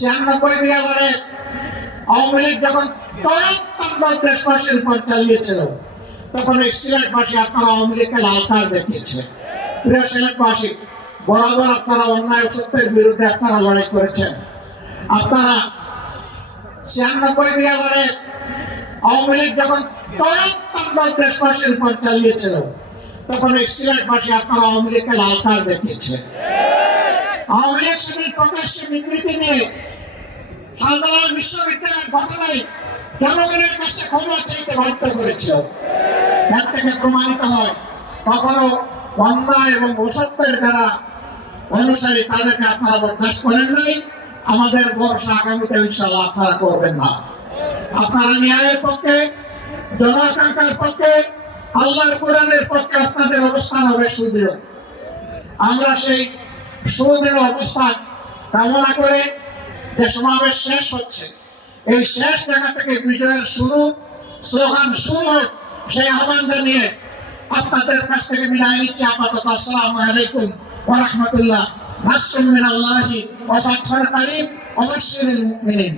96 আওয়ামী লীগ যখন তরুণ দেশবাসীর উপর চালিয়েছিল, তখন এই সিলেটবাসী আপনারা আওয়ামী লীগকে লাল কার্ড দেখিয়েছিলেন। প্রিয় সিলেটবাসী, বরাবর আপনারা অন্যায় সত্যের বিরুদ্ধে আপনারা লড়াই করেছেন। আপনারা 96 আওয়ামী লীগ যখন তরুণ দেশবাসীর উপর চালিয়েছিল, তখন এই সিলেটবাসী আপনারা আওয়ামী লীগকে লাল কার্ড দেখিয়েছিলেন। আওয়ামী লীগ সেদিন প্রকাশ্যে বিবৃতি নিয়ে শাহজালাল বিশ্ববিদ্যালয়ের ঘটনায় জনগণের কাছে ক্ষমা চাইতে বাধ্য করেছিল। এর থেকে প্রমাণিত হয় কখনো অন্যায় এবং অসত্যের যারা অনুসারী তাদেরকে আপনারা বরদাস্ত করেন নাই। আমাদের ভরসা আগামীতে ইনশাআল্লাহ আপনারা করবেন না। আপনারা ন্যায়ের পক্ষে, জনআকাঙ্ক্ষার পক্ষে, আল্লাহর কোরআনের পক্ষে আপনাদের অবস্থান হবে সুদৃঢ়। আমরা সেই সুদৃঢ় অবস্থান কামনা করে যে সমাবেশ শেষ হচ্ছে, এই শেষ জায়গা থেকে বিজয়ের শুরু, স্লোগান শুরু হোক, সেই আহ্বান জানিয়ে আপনাদের কাছ থেকে বিদায় নিচ্ছে। আপাতত আসসালামু আলাইকুম ওয়া রাহমাতুল্লাহ। নাসরুম মিনাল্লাহি ওয়া ফাতহুন কারীব ওয়া বাশশিরিল মুমিনিন।